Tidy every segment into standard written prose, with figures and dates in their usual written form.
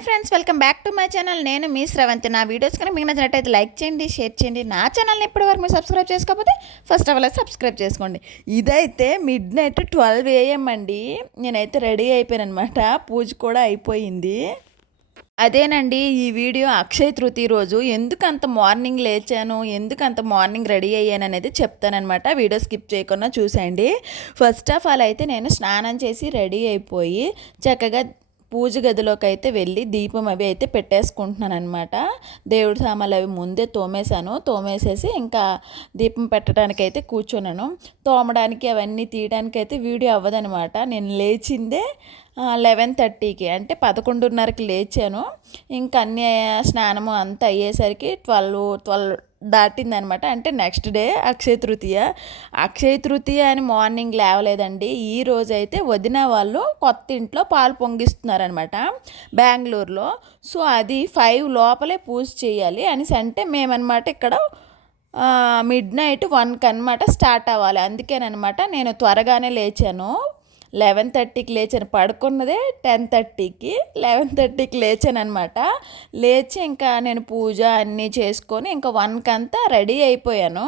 Hi friends, welcome back to my channel. నేను మీ శ్రవంతి. నా videos కనుక మీకు నచ్చినట్టయితే లైక్ చేయండి, షేర్ చేయండి. నా ఛానల్ని ఇప్పటివరకు మీరు సబ్స్క్రైబ్ చేసుకోకపోతే ఫస్ట్ ఆఫ్ ఆల్ సబ్స్క్రైబ్ చేసుకోండి. ఇదైతే మిడ్ నైట్ 12 AM అండి. నేనైతే రెడీ అయిపోయాను అనమాట. పూజ కూడా అయిపోయింది. అదేనండి ఈ వీడియో అక్షయ తృతీయ రోజు ఎందుకు అంత మార్నింగ్ లేచాను, ఎందుకు అంత మార్నింగ్ రెడీ అయ్యాను అనేది చెప్తానమాట. వీడియో స్కిప్ చేయకుండా చూసేయండి. ఫస్ట్ ఆఫ్ ఆల్ అయితే నేను స్నానం చేసి రెడీ అయిపోయి చక్కగా పూజ గదిలోకి అయితే వెళ్ళి దీపం అవి అయితే పెట్టేసుకుంటున్నాను అనమాట. దేవుడి సామాన్లు అవి ముందే తోమేసేసి ఇంకా దీపం పెట్టడానికి అయితే కూర్చున్నాను. తోమడానికి అవన్నీ తీయడానికి అయితే వీడియో అవ్వదనమాట. నేను లేచిందే 11:30కి, అంటే 11:30కి లేచాను. ఇంకా అన్నీ స్నానము అంతా అయ్యేసరికి 12 దాటిందనమాట. అంటే నెక్స్ట్ డే అక్షయ తృతీయ అని మార్నింగ్ లేవలేదండి. ఈ రోజు అయితే వదిన వాళ్ళు కొత్త ఇంట్లో పాలు పొంగిస్తున్నారనమాట బెంగళూరులో. సో అది 5 లోపలే పూజ చేయాలి అనేసి అంటే మేమన్నమాట ఇక్కడ మిడ్ నైట్ 1కి అనమాట స్టార్ట్ అవ్వాలి. అందుకేనమాట నేను త్వరగానే లేచాను. 11:30కి లేచాను. పడుకున్నదే 10:30కి, 11:30కి లేచాను అనమాట. లేచి ఇంకా నేను పూజ అన్నీ చేసుకొని ఇంకా 1కి అంతా రెడీ అయిపోయాను.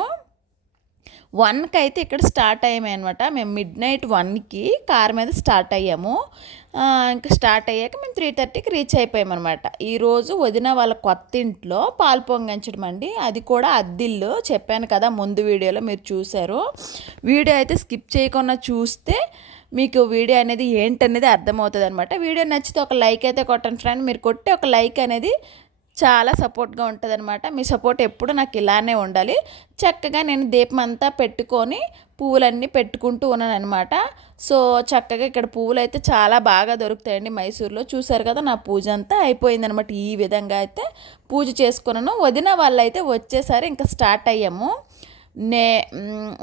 1కి అయితే ఇక్కడ స్టార్ట్ అయ్యాము అనమాట. మేము మిడ్ నైట్ 1కి కార్ మీద స్టార్ట్ అయ్యాము. ఇంకా స్టార్ట్ అయ్యాక మేము 3:30కి రీచ్ అయిపోయాము అనమాట. ఈరోజు వదిన వాళ్ళ కొత్త ఇంట్లో పాలు పొంగించడం అండి. అది కూడా అద్దిల్లు, చెప్పాను కదా ముందు వీడియోలో, మీరు చూశారు. వీడియో అయితే స్కిప్ చేయకుండా చూస్తే మీకు వీడియో అనేది ఏంటనేది అర్థమవుతుంది అనమాట. వీడియో నచ్చితే ఒక లైక్ అయితే కొట్టండి ఫ్రెండ్. మీరు కొట్టే ఒక లైక్ అనేది చాలా సపోర్ట్గా ఉంటుంది అనమాట. మీ సపోర్ట్ ఎప్పుడు నాకు ఇలానే ఉండాలి. చక్కగా నేను దీపం అంతా పెట్టుకొని పువ్వులన్నీ పెట్టుకుంటూ ఉన్నాను అనమాట. సో చక్కగా ఇక్కడ పువ్వులు అయితే చాలా బాగా దొరుకుతాయండి మైసూర్లో. చూసారు కదా, నా పూజ అంతా అయిపోయిందనమాట. ఈ విధంగా అయితే పూజ చేసుకున్నాను. వదిన వాళ్ళు అయితే వచ్చేసారి ఇంకా స్టార్ట్ అయ్యాము.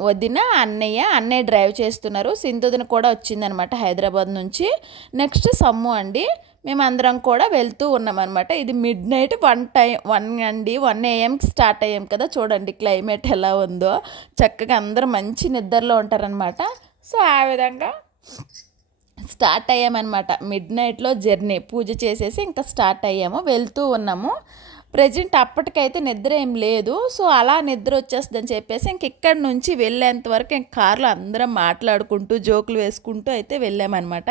వదిన అన్నయ్య డ్రైవ్ చేస్తున్నారు. సింధుదిన కూడా వచ్చిందనమాట హైదరాబాద్ నుంచి. నెక్స్ట్ సమ్ము అండి. మేమందరం కూడా వెళ్తూ ఉన్నామన్నమాట. ఇది మిడ్ నైట్ 1 AMకి స్టార్ట్ అయ్యాం కదా. చూడండి క్లైమేట్ ఎలా ఉందో. చక్కగా అందరూ మంచి నిద్రలో ఉంటారనమాట. సో ఆ విధంగా స్టార్ట్ అయ్యామన్నమాట. మిడ్ నైట్లో జర్నీ పూజ చేసేసి ఇంకా స్టార్ట్ అయ్యాము, వెళ్తూ ఉన్నాము. ప్రజెంట్ అప్పటికైతే నిద్ర ఏం లేదు. సో అలా నిద్ర వచ్చేస్తుందని చెప్పేసి ఇంక ఇక్కడి నుంచి వెళ్ళేంత వరకు ఇంక కార్లో అందరం మాట్లాడుకుంటూ జోకులు వేసుకుంటూ అయితే వెళ్ళామన్నమాట.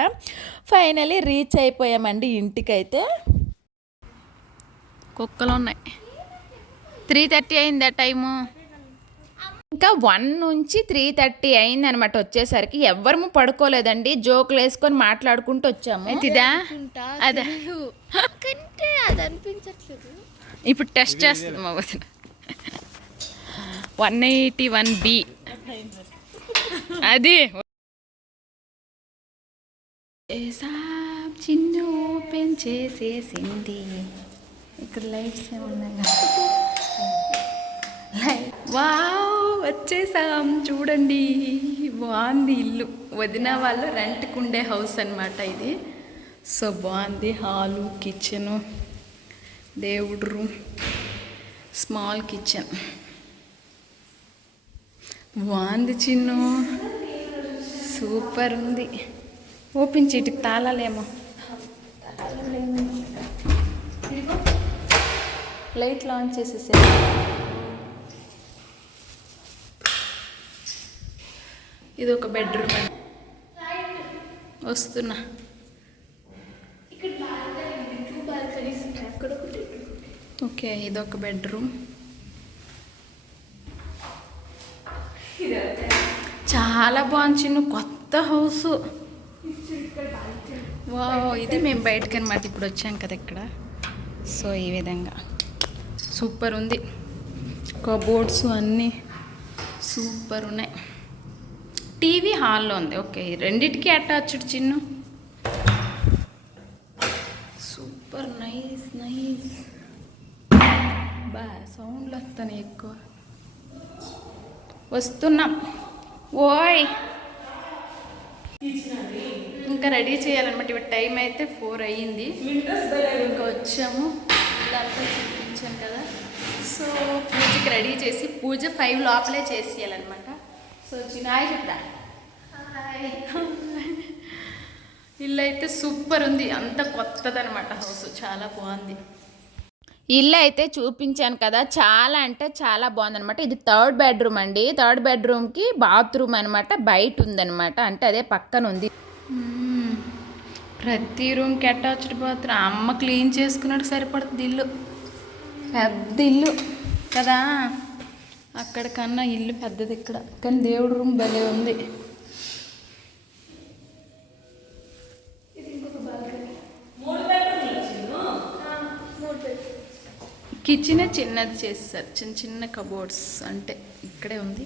ఫైనలీ రీచ్ అయిపోయామండి ఇంటికైతే. కుక్కలు ఉన్నాయి. 3:30 అయిందా టైము. ఇంకా 1 నుంచి 3:30 అయిందనమాట. వచ్చేసరికి ఎవ్వరము పడుకోలేదండి. జోకులు వేసుకొని మాట్లాడుకుంటూ వచ్చాము. ఇదా అదే అది అనిపించట్లేదు. ఇప్పుడు టెస్ట్ చేస్తుంది మా వదిన. 181B అది చిన్ను ఓపెన్ చేసేసింది. ఇక్కడ లైట్స్ ఏమున్నాయి. వావ్, వచ్చేసాం. చూడండి, బాగుంది ఇల్లు. వదిన వాళ్ళు రెంట్కి ఉండే హౌస్ అనమాట ఇది. సో బాగుంది. హాలు, కిచెను, దేవుడు రూమ్, స్మాల్ కిచెన్. బాగుంది చిన్ను, సూపర్ ఉంది. ఓపెన్ చేయటికి తాళాలేమో. లైట్ లాంచ్ చేసేసే. ఇది ఒక బెడ్రూమ్. వస్తున్నా. ఓకే, ఇదొక బెడ్రూమ్. చాలా బాగుంది చిన్ను, కొత్త హౌస్. వావ్, ఇది మేము బయటకు అనమాట ఇప్పుడు వచ్చాం కదా ఇక్కడ. సో ఈ విధంగా సూపర్ ఉంది. కబోర్డ్స్ అన్నీ సూపర్ ఉన్నాయి. టీవీ హాల్లో ఉంది. ఓకే, రెండిటికి అటాచ్డ్ చిన్ను. Super nice. సౌండ్లు వస్తాను ఎక్కువ. వస్తున్నాం. ఓయ్, ఇంకా రెడీ చేయాలన్నమాట. ఇప్పుడు టైం అయితే 4 అయ్యింది. ఇంకా వచ్చాము. ఇల్లంతా చూపించాను కదా. సో పూజకి రెడీ చేసి పూజ 5 లోపలే చేసేయాలన్నమాట. సో చిన్న హాయ్ చెప్తా. హాయ్. ఇల్లు అయితే సూపర్ ఉంది, అంత కొత్తదనమాట హౌస్, చాలా బాగుంది. ఇల్లు అయితే చూపించాను కదా, చాలా అంటే చాలా బాగుందనమాట. ఇది 3rd బెడ్రూమ్ అండి. 3rd బెడ్రూమ్కి బాత్రూమ్ అనమాట, బయట ఉందనమాట, అంటే అదే పక్కన ఉంది. ప్రతి రూమ్కి అటాచ్డ్ బాత్రూమ్. అమ్మ క్లీన్ చేసుకున్నట్టు సరిపడుతుంది ఇల్లు, పెద్ద ఇల్లు కదా. అక్కడికన్నా ఇల్లు పెద్దది ఇక్కడ, కానీ దేవుడు రూమ్ భలే ఉంది. కిచెన్ చిన్నది చేస్తారు, చిన్న చిన్న కబోర్డ్స్, అంటే ఇక్కడే ఉంది.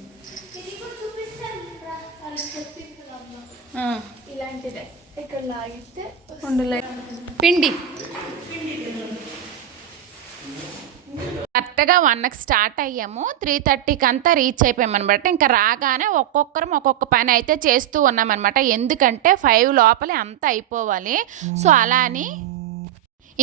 పిండి కరెక్ట్గా 1కి స్టార్ట్ అయ్యాము, 3:30కి అంతా రీచ్ అయిపోయామన్నమాట. ఇంకా రాగానే ఒక్కొక్కరం ఒక్కొక్క పని అయితే చేస్తూ ఉన్నామన్నమాట, ఎందుకంటే 5 లోపలే అంతా అయిపోవాలి. సో అలా అని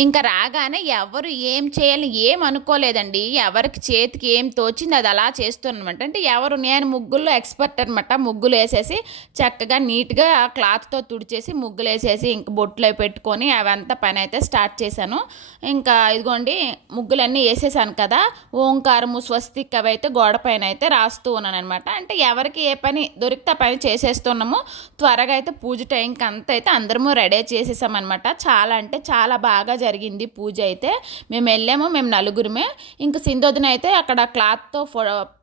ఇంకా రాగానే ఎవరు ఏం చేయాలి ఏం అనుకోలేదండి, ఎవరికి చేతికి ఏం తోచింది అది అలా చేస్తున్నానమాట. అంటే నేను ముగ్గుల్లో ఎక్స్పర్ట్ అనమాట. ముగ్గులు వేసేసి చక్కగా నీట్గా క్లాత్తో తుడిచేసి ముగ్గులు వేసేసి ఇంక బొట్లు పెట్టుకొని అవంతా పని అయితే స్టార్ట్ చేశాను. ఇంకా ఇదిగోండి ముగ్గులన్నీ వేసేసాను కదా, ఓంకారము స్వస్తిక్ అవి అయితే గోడ పైన అయితే రాస్తూ ఉన్నాను అనమాట. అంటే ఎవరికి ఏ పని దొరికితే ఆ పని చేసేస్తున్నాము. త్వరగా అయితే పూజ టైంకి అంతా అయితే అందరము రెడీ చేసేసామన్నమాట. చాలా అంటే చాలా బాగా జరిగింది పూజ అయితే. మేము వెళ్ళాము, మేము నలుగురమే. ఇంకా సింధోదిన అయితే అక్కడ క్లాత్తో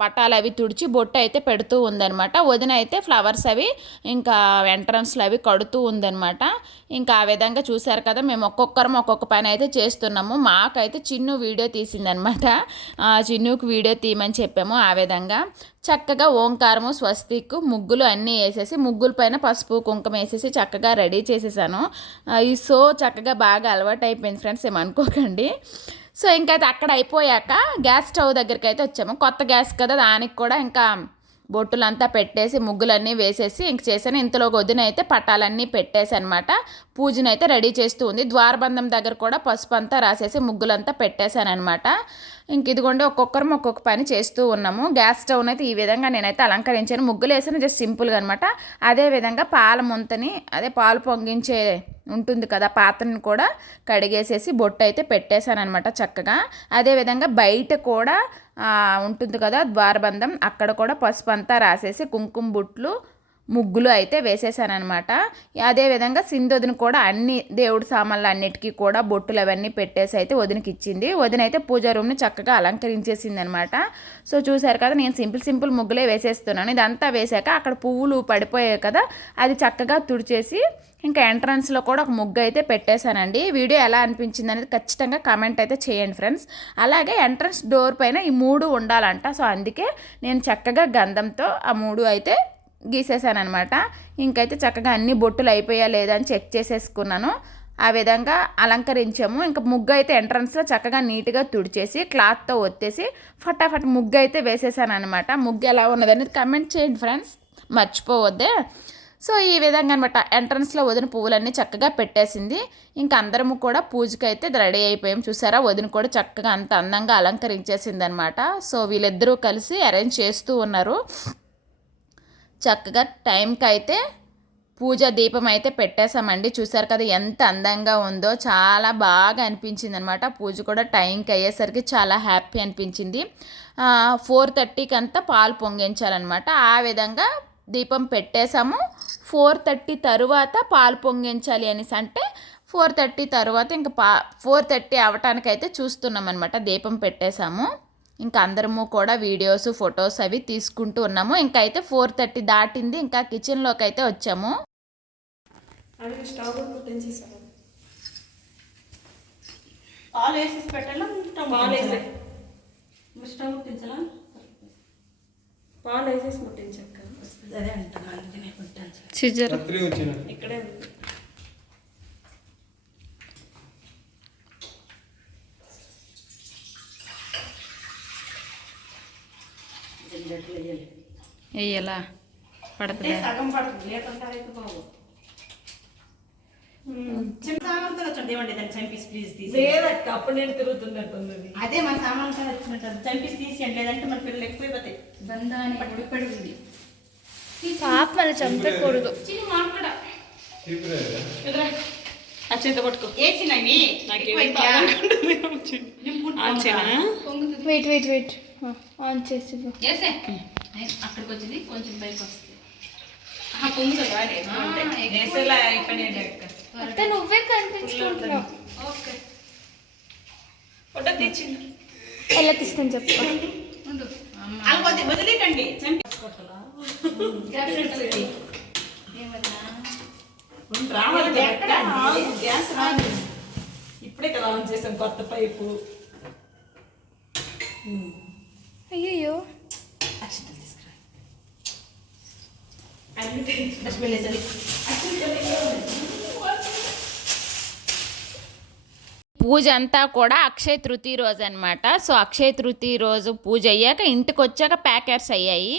పటాలు అవి తుడిచి బొట్టు అయితే పెడుతూ ఉందనమాట. వదిన అయితే ఫ్లవర్స్ అవి ఇంకా ఎంట్రన్స్లు అవి కడుతూ ఉందనమాట. ఇంకా ఆ విధంగా చూశారు కదా, మేము ఒక్కొక్కరం ఒక్కొక్క పని అయితే చేస్తున్నాము. మాకైతే చిన్ను వీడియో తీసిందనమాట, చిన్నుకి వీడియో తీయమని చెప్పాము. ఆ విధంగా చక్కగా ఓంకారము స్వస్తిక్ ముగ్గులు అన్నీ వేసేసి ముగ్గుల పైన పసుపు కుంకుమ వేసేసి చక్కగా రెడీ చేసేసాను. ఈ సో చక్కగా బాగా అలవాటు అయిపోయింది ఫ్రెండ్స్, ఏమనుకోకండి. సో ఇంకైతే అక్కడ అయిపోయాక గ్యాస్ స్టవ్ దగ్గరికి అయితే వచ్చాము. కొత్త గ్యాస్ కదా, దానికి కూడా ఇంకా బొట్టులంతా పెట్టేసి ముగ్గులన్నీ వేసేసి ఇంక చేశాను. ఇంతలో వదిన అయితే పటాలన్నీ పెట్టేసి అనమాట పూజను అయితే రెడీ చేస్తూ ఉంది. ద్వారబంధం దగ్గర కూడా పసుపు అంతా రాసేసి ముగ్గులంతా పెట్టేశాను అనమాట. ఇంక ఇదిగోండి ఒక్కొక్కరం ఒక్కొక్క పని చేస్తూ ఉన్నాము. గ్యాస్ స్టవ్ని అయితే ఈ విధంగా నేనైతే అలంకరించాను. ముగ్గులు వేసాను జస్ట్ సింపుల్గా అనమాట. అదేవిధంగా పాల ముంతని, అదే పాలు పొంగించే ఉంటుంది కదా పాత్రని కూడా కడిగేసేసి బొట్టు అయితే పెట్టేశాను అనమాట చక్కగా. అదేవిధంగా బయట కూడా ఉంటుంది కదా ద్వారబంధం, అక్కడ కూడా పసుపు అంతా రాసేసి కుంకుమ బుట్లు ముగ్గులు అయితే వేసేసానమాట. అదేవిధంగా సింధోదిని కూడా అన్ని దేవుడి సామాన్లు అన్నిటికీ కూడా బొట్టులు అవన్నీ పెట్టేసి అయితే వదినకి ఇచ్చింది. వదిన అయితే పూజా రూమ్ని చక్కగా అలంకరించేసింది అనమాట. సో చూసారు కదా, నేను సింపుల్ ముగ్గులే వేసేస్తున్నాను. ఇదంతా వేసాక అక్కడ పువ్వులు పడిపోయాయి కదా, అది చక్కగా తుడిచేసి ఇంకా ఎంట్రన్స్లో కూడా ఒక ముగ్గు అయితే పెట్టేశానండి. వీడియో ఎలా అనిపించింది అనేది ఖచ్చితంగా కామెంట్ అయితే చేయండి ఫ్రెండ్స్. అలాగే ఎంట్రన్స్ డోర్ పైన ఈ 3 ఉండాలంట. సో అందుకే నేను చక్కగా గంధంతో ఆ 3 అయితే గీసేసాను అనమాట. ఇంకైతే చక్కగా అన్ని బొట్టులు అయిపోయా లేదా అని చెక్ చేసేసుకున్నాను. ఆ విధంగా అలంకరించాము. ఇంకా ముగ్గు అయితే ఎంట్రన్స్లో చక్కగా నీట్గా తుడిచేసి క్లాత్తో ఒత్తేసి ఫటాఫట్ ముగ్గు అయితే వేసేసాను అనమాట. ముగ్గు ఎలా ఉన్నదనేది కమెంట్ చేయండి ఫ్రెండ్స్, మర్చిపోవద్దే. సో ఈ విధంగా అనమాట ఎంట్రన్స్లో వదిన పువ్వులన్నీ చక్కగా పెట్టేసింది. ఇంకా అందరము కూడా పూజకి అయితే రెడీ అయిపోయాం. చూసారా, వదిన కూడా చక్కగా అంత అందంగా అలంకరించేసింది అనమాట. సో వీళ్ళిద్దరూ కలిసి అరేంజ్ చేస్తూ ఉన్నారు. చక్కగా టైంకి అయితే పూజ దీపం అయితే పెట్టేశామండి. చూసారు కదా ఎంత అందంగా ఉందో, చాలా బాగా అనిపించింది అనమాట. పూజ కూడా టైంకి అయ్యేసరికి చాలా హ్యాపీ అనిపించింది. 4:30కి అంతా పాలు పొంగించాలన్నమాట. ఆ విధంగా దీపం పెట్టేశాము. 4:30 తరువాత పాలు పొంగించాలి అనేసి అంటే 4:30 తరువాత ఇంకా 4:30 అవటానికైతే చూస్తున్నాం అనమాట. దీపం పెట్టేశాము. ఇంకా అందరము కూడా వీడియోస్ ఫొటోస్ అవి తీసుకుంటూ ఉన్నాము. ఇంకా అయితే 4:30 దాటింది. ఇంకా కిచెన్లోకి అయితే వచ్చాము. పాలు వేసేసి ముట్టించాక అదే అంటాను ఇక్కడే వెయ్యలా పడుతుంది, సగం పడుతుంది. లేకుంటే అయితే బాగు చిన్న సామాన్తో వచ్చింది. ఏమండి దాన్ని చంపేసి ప్లీజ్ తీసి. లేదక్క అప్పుడు నేను తిరుగుతున్నట్టుంది. అదే మన సామాన్తో వచ్చినట్టు చంపేసి తీసేయండి, లేదంటే మన పిల్లలు ఎక్కువైపోతాయి. బంధాన్ని ఉడిపడింది పాప మన చంపకూడదు. ఎదురా అచ్చేత పట్టుకో వేసినవి వెయిట్ ఆన్ చేసి చేసే అక్కడికి వచ్చింది కొంచెం పైకి వస్తుంది అంటే నువ్వే కనిపించుకుంటున్నావు. ఓకే ఫోటో తెచ్చింది ఎలా తీస్తాను చెప్పు. వదిలేకండి రావాలి గ్యాస్ రాదు ఇప్పుడే కదా ఆన్ చేసాం కొత్త పైపు అయ్యో పూజ అంతా కూడా అక్షయ తృతీయ రోజు అనమాట. సో అక్షయ తృతీయ రోజు పూజ అయ్యాక ఇంటికి వచ్చాక ప్యాకెట్స్ అయ్యాయి.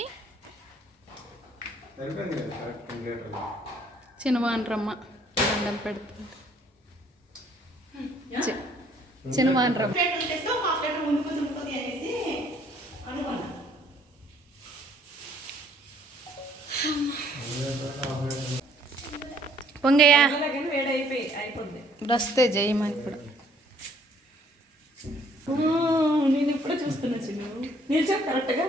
చిన్నవానరమ్మ దండం పెడుతుంది. చిన్నవానరమ్మ పొంగయ్యా వేడైపోయి అయిపోద్ది. వస్తే జయమని ఇప్పుడు నేను ఇప్పుడే చూస్తున్నా చిన్న మీరు చెప్పు కరెక్ట్గా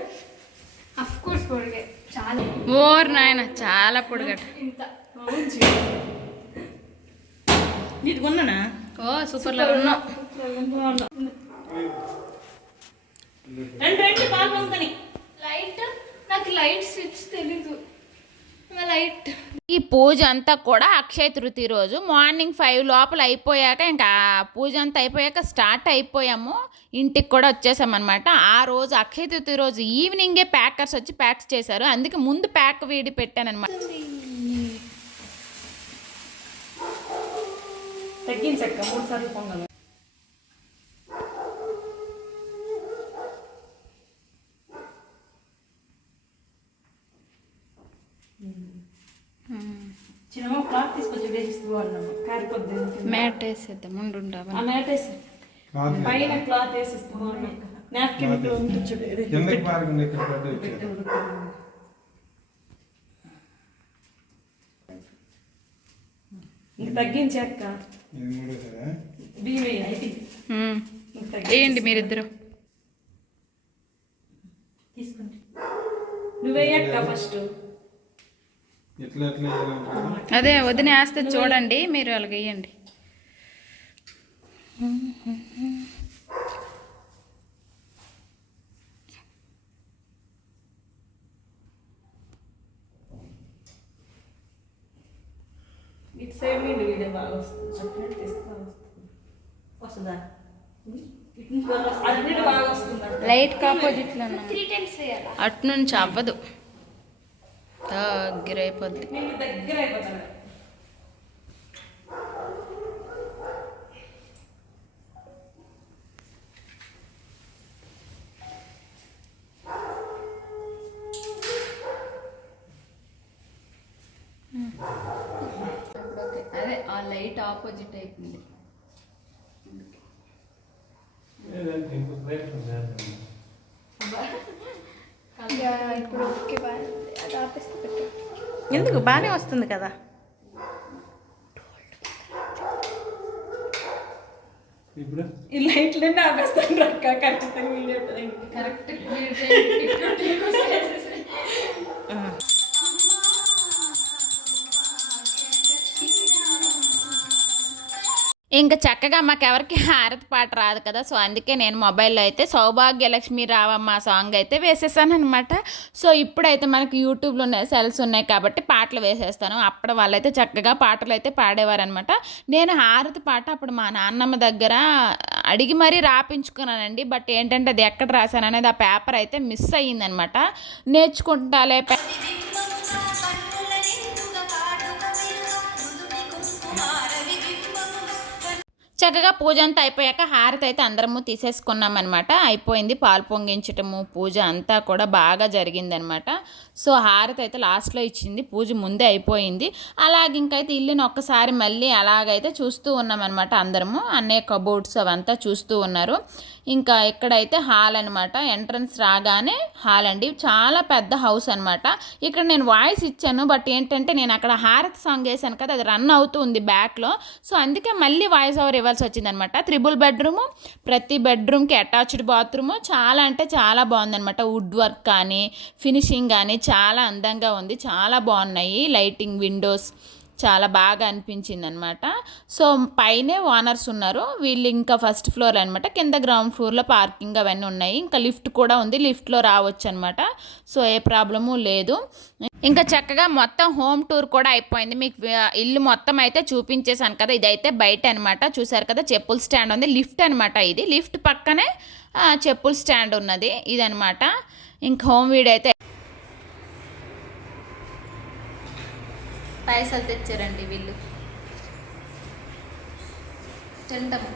అఫ్ కోర్స్ పొడిగే చాలా ఓర్ నాయన చాలా పొడిగట. ఇంత ఇది కొన్నానా ఓ సూపర్లో ఉన్నావు. రెండు బాగా పొందుతాయి లైట్ నాకు లైట్ స్విచ్ తెలీదు. లైట్ ఈ పూజ అంతా కూడా అక్షయ తృతీయ రోజు మార్నింగ్ 5 లోపల అయిపోయాక ఇంకా పూజ అంతా అయిపోయాక స్టార్ట్ అయిపోయాము. ఇంటికి కూడా వచ్చేసామన్నమాట. ఆ రోజు అక్షయ తృతీయ రోజు ఈవినింగే ప్యాకర్స్ వచ్చి ప్యాక్స్ చేశారు. అందుకే ముందు ప్యాక్ వీడి పెట్టానమాట. తగ్గించక్క 3 సార్లు పొంగల్ చిన్న క్లాత్ తీసుకొచ్చి వేసిస్తూ అన్నాము కారిపోద్ది మ్యాట్ వేసేద్దాం ఉండు ఆ మ్యాట్ వేసి పైన క్లాత్ వేసిస్తూ అన్నాం నాప్కిన్ ఇక్కడ ఉంచు ఇంక తగ్గించాక బియ్యం అయిపోయింది వేయండి మీరిద్దరు. తీసుకోండి నువ్వేయక్క ఫస్ట్ అదే వదిన వేస్తే చూడండి మీరు అలాగ వేయండి. ఇటు సైడ్ నుండి వీడియో బాగా వస్తుంది చాక్లెట్ తీస్తా వస్తుందా ఇటు నుంచి అన్ని బాగా వస్తుంది లైట్ ఆపోజిట్లో అటు నుంచి అవ్వదు దగ్గర అయిపోద్ది. నేను దగ్గర అయిపోతాను అదే ఆ లైట్ ఆపోజిట్ అయిపోయింది. ఇప్పుడు ఓకే బాయ్ అది ఆపేస్తే పెట్టు. ఎందుకు బాగానే వస్తుంది కదా ఈ లైట్లన్నీ ఆపేస్తాను అక్క ఖచ్చితంగా వీడియో కరెక్ట్ ఇంకా చక్కగా మాకెవరికి హారతి పాట రాదు కదా. సో అందుకే నేను మొబైల్లో అయితే సౌభాగ్యలక్ష్మి రావమ్మ సాంగ్ అయితే వేసేసాను అనమాట. సో ఇప్పుడైతే మనకి యూట్యూబ్లో సెల్స్ ఉన్నాయి కాబట్టి పాటలు వేసేస్తాను. అప్పుడు వాళ్ళైతే చక్కగా పాటలు అయితే పాడేవారనమాట. నేను హారతి పాట అప్పుడు మా నాన్నమ్మ దగ్గర అడిగి మరీ రాపించుకున్నానండి. బట్ ఏంటంటే అది ఎక్కడ రాశాను అనేది ఆ పేపర్ అయితే మిస్ అయ్యిందనమాట. నేర్చుకుంటాలే చక్కగా పూజ అంతా అయిపోయాక హారతి అయితే అందరము తీసేసుకున్నాం అనమాట. అయిపోయింది పాలు పొంగించటము పూజ అంతా కూడా బాగా జరిగిందనమాట. సో హారతి అయితే లాస్ట్లో ఇచ్చింది, పూజ ముందే అయిపోయింది. అలాగే ఇంకైతే ఇల్లుని ఒక్కసారి మళ్ళీ అలాగైతే చూస్తూ ఉన్నామన్నమాట అందరము. అన్నయ్య కబోర్డ్స్ అవంతా చూస్తూ ఉన్నారు. ఇంకా ఇక్కడైతే హాల్ అనమాట, ఎంట్రన్స్ రాగానే హాల్ అండి. చాలా పెద్ద హౌస్ అనమాట. ఇక్కడ నేను వాయిస్ ఇచ్చాను, బట్ ఏంటంటే నేను అక్కడ హారతి సాంగ్ వేసాను కదా, అది రన్ అవుతూ ఉంది బ్యాక్లో. సో అందుకే మళ్ళీ వాయిస్ ఓవర్ ఇవ్వాల్సి వచ్చిందనమాట. 3 బెడ్రూము, ప్రతి బెడ్రూమ్కి అటాచ్డ్ బాత్రూము, చాలా అంటే చాలా బాగుందనమాట. వుడ్ వర్క్ కానీ ఫినిషింగ్ కానీ చాలా అందంగా ఉంది, చాలా బాగున్నాయి. లైటింగ్, విండోస్ చాలా బాగా అనిపించింది అనమాట. సో పైనే ఓనర్స్ ఉన్నారు, వీళ్ళు ఇంకా ఫస్ట్ ఫ్లోర్ అనమాట. కింద గ్రౌండ్ ఫ్లోర్లో పార్కింగ్ అవన్నీ ఉన్నాయి. ఇంకా లిఫ్ట్ కూడా ఉంది, లిఫ్ట్లో రావచ్చు అనమాట. సో ఏ ప్రాబ్లము లేదు. ఇంకా చక్కగా మొత్తం హోమ్ టూర్ కూడా అయిపోయింది. మీకు ఇల్లు మొత్తం అయితే చూపించేశాను కదా. ఇదైతే బయట అనమాట, చూసారు కదా చెప్పుల స్టాండ్ ఉంది. లిఫ్ట్ అనమాట ఇది, లిఫ్ట్ పక్కనే చెప్పుల స్టాండ్ ఉన్నది ఇదనమాట. ఇంక హోమ్ వీడియో అయితే పైసలు తెచ్చారండి వీళ్ళు. తింటాము,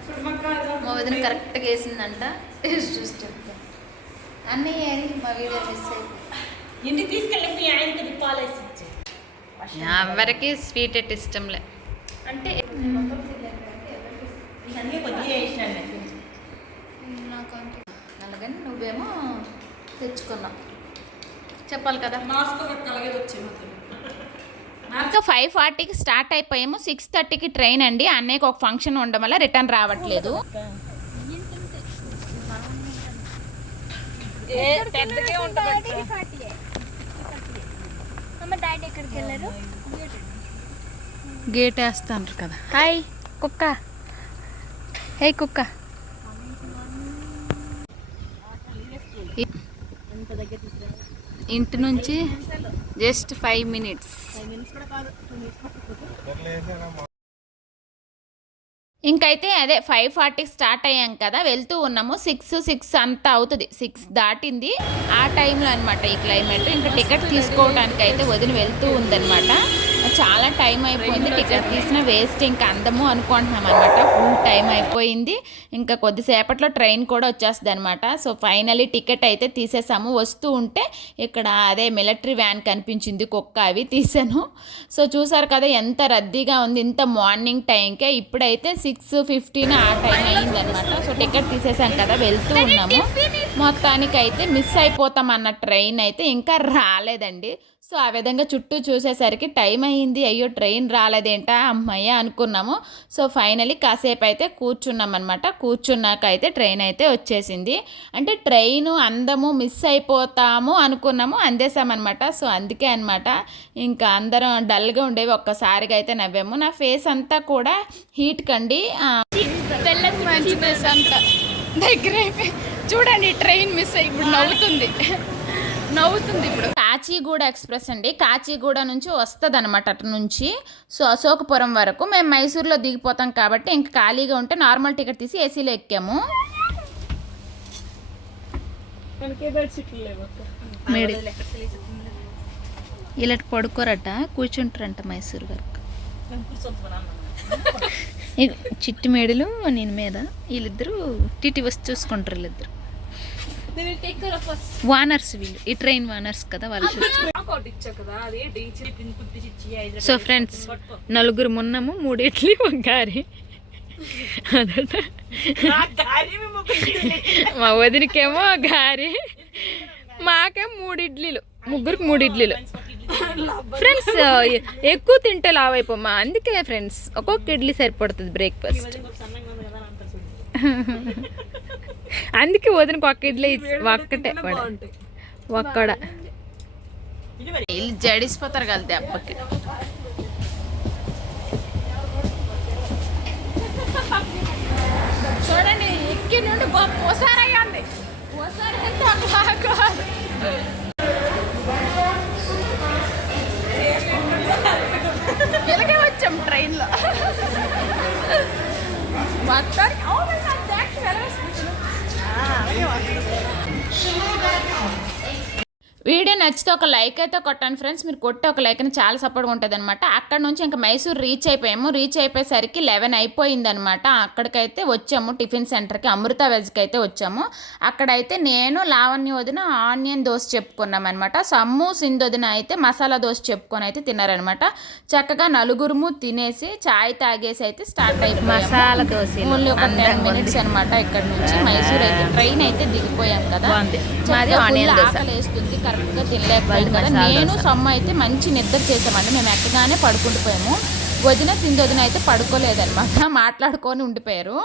మా వదిన కరెక్ట్గా వేసిందంట. చూసి చెప్తాం అన్నీ మా వీడియో మిస్ అయిపోయి ఇంటికి తీసుకెళ్ళి మీ ఆయనకి పాలేసి ఇచ్చే. ఎవరికి స్వీట్ ఎట్ ఇష్టంలే అంటే ఇవన్నీ కొద్దిగా వేసినాను నేను. అలాగని నువ్వేమో తెచ్చుకున్నావు చెప్పాలి కదా. మాస్క్ అలాగే వచ్చాయి. ఇంకా 5:40కి స్టార్ట్ అయిపోయాము. 6:30కి ట్రైన్ అండి. అన్నయ్యకి ఒక ఫంక్షన్ ఉండడం వల్ల రిటర్న్ రావట్లేదు. గేట్ వేస్తాను కదా. హాయ్ కుక్క, హే కుక్క. ఇంటి నుంచి జస్ట్ 5 మినిట్స్. ఇంకైతే అదే 5:40కి స్టార్ట్ అయ్యాం కదా, వెళ్తూ ఉన్నాము. 6 అంతా అవుతుంది, 6 దాటింది ఆ టైంలో అనమాట ఈ క్లైమేట్. ఇంకా టికెట్ తీసుకోవడానికి అయితే వదిలి వెళ్తూ ఉందన్నమాట. చాలా టైం అయిపోయింది, టికెట్ తీసిన వేస్ట్ ఇంకా అందము అనుకుంటున్నాం అనమాట. ఫుల్ టైం అయిపోయింది, ఇంకా కొద్దిసేపట్లో ట్రైన్ కూడా వచ్చేస్తుంది అనమాట. సో ఫైనలీ టికెట్ అయితే తీసేసాము. వస్తూ ఉంటే ఇక్కడ అదే మిలిటరీ వ్యాన్ కనిపించింది, కుక్క, అవి తీసాను. సో చూసారు కదా ఎంత రద్దీగా ఉంది ఇంత మార్నింగ్ టైంకే. ఇప్పుడైతే 6:15 ఆ టైం అయిందనమాట. సో టికెట్ తీసేసాం కదా, వెళ్తూ ఉన్నాము. మొత్తానికి అయితే మిస్ అయిపోతాం అన్న ట్రైన్ అయితే ఇంకా రాలేదండి. సో ఆ విధంగా చుట్టూ చూసేసరికి టైం అయ్యింది. అయ్యో ట్రైన్ రాలేదేంటా అమ్మయ్య అనుకున్నాము. సో ఫైనలీ కాసేపు అయితే కూర్చున్నాం అనమాట. కూర్చున్నాక అయితే ట్రైన్ అయితే వచ్చేసింది. అంటే ట్రైన్ అందము మిస్ అయిపోతాము అనుకున్నాము, అందేసామన్నమాట. సో అందుకే అనమాట ఇంకా అందరం డల్గా ఉండేవి, ఒక్కసారిగా అయితే నవ్వాము. నా ఫేస్ అంతా కూడా హీట్ కండి, తెల్లది మంచినెస్ అంతా దగ్గర చూడండి. ట్రైన్ మిస్ అయ్యి ఇప్పుడు నవ్వుతుంది ఇప్పుడు. కాచిగూడ ఎక్స్ప్రెస్ అండి, కాచిగూడ నుంచి వస్తుంది అనమాట అటు నుంచి. సో అశోకపురం వరకు మేము మైసూర్లో దిగిపోతాం కాబట్టి ఇంక ఖాళీగా ఉంటే నార్మల్ టికెట్ తీసి ఏసీలో ఎక్కాము. ఇలా పడుకోరట, కూర్చుంటారంట మైసూర్ వరకు. చిట్టి మేడలు నేను మీద, వీళ్ళిద్దరూ టీటీ వస్తు చూసుకుంటారు. వీళ్ళిద్దరు వానర్స్, వీళ్ళు ఈ ట్రైన్ వానర్స్ కదా వాళ్ళు. సో ఫ్రెండ్స్, 4 మున్నాము, 3 ఇడ్లీ 1 గారి. అదట మా వదినకేమో గారి, మాకేమో 3 ఇడ్లీలు, ముగ్గురికి 3 ఇడ్లీలు. ఫ్రెండ్స్ ఎక్కువ తింటే లావ్ అయిపోమ్మా, అందుకే ఫ్రెండ్స్ ఒక్కొక్క ఇడ్లీ సరిపడుతుంది బ్రేక్ఫాస్ట్. అందుకే వదినకు ఒక్క ఇడ్లీ ఒక్కటే ఒక్కడ. వీళ్ళు జడిసిపోతారు కదా దెబ్బకి. చూడండి ఎక్కి నుండి ఓసారయ్యింది, ఇలాగే వచ్చాం ట్రైన్లో మొత్తానికి. వీడియో నచ్చితే ఒక లైక్ అయితే కొట్టండి ఫ్రెండ్స్. మీరు కొట్టే ఒక లైక్ అని చాలా సపోర్ట్గా ఉంటుంది అనమాట. అక్కడ నుంచి ఇంకా మైసూర్ రీచ్ అయిపోయాము. రీచ్ అయిపోయేసరికి 11 అయిపోయిందనమాట. అక్కడికైతే వచ్చాము టిఫిన్ సెంటర్కి, అమృత వెజ్కి అయితే వచ్చాము. అక్కడైతే నేను లావణ్య వదిన ఆనియన్ దోశ చెప్పుకున్నాం అనమాట. సమ్ము సింధొదిన అయితే మసాలా దోశ చెప్పుకొని అయితే తిన్నారనమాట. చక్కగా నలుగురుము తినేసి చాయ్ తాగేసి అయితే స్టార్ట్ అయిపోయాము. మసాలా దోశ ఓన్లీ ఒక 10 మినిట్స్ అనమాట ఇక్కడ నుంచి మైసూర్ అయితే. ట్రైన్ అయితే దిగిపోయాం కదా, ఆకలి వేస్తుంది, కరెక్ట్గా తినలేకపోయాం కదా. నేను సమ్మ అయితే మంచి నిద్ర చేసామండి. మేము ఎక్కగానే పడుకుండిపోయాము. వదిన సింధొదిన అయితే పడుకోలేదన్నమాట, మాట్లాడుకొని ఉండిపోయారు.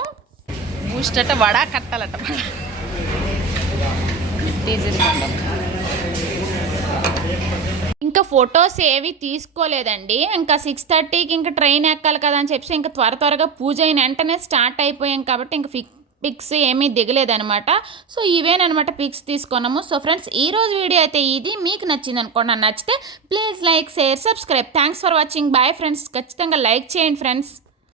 బూస్టట వడ కట్టాలట. ఇంకా ఫొటోస్ ఏవి తీసుకోలేదండి. ఇంకా 6:30కి ఇంకా ట్రైన్ ఎక్కాలి కదా అని చెప్పి ఇంకా త్వరగా పూజ అయిన వెంటనే స్టార్ట్ అయిపోయాం కాబట్టి ఇంకా పిక్స్ ఏమీ దిగలేదనమాట. సో ఇవేనమాట పిక్స్ తీసుకున్నాము. సో ఫ్రెండ్స్ ఈరోజు వీడియో అయితే ఇది. మీకు నచ్చింది అనుకోండి. నచ్చితే please like, share, subscribe. Thanks for watching. Bye friends. ఖచ్చితంగా లైక్ చేయండి ఫ్రెండ్స్.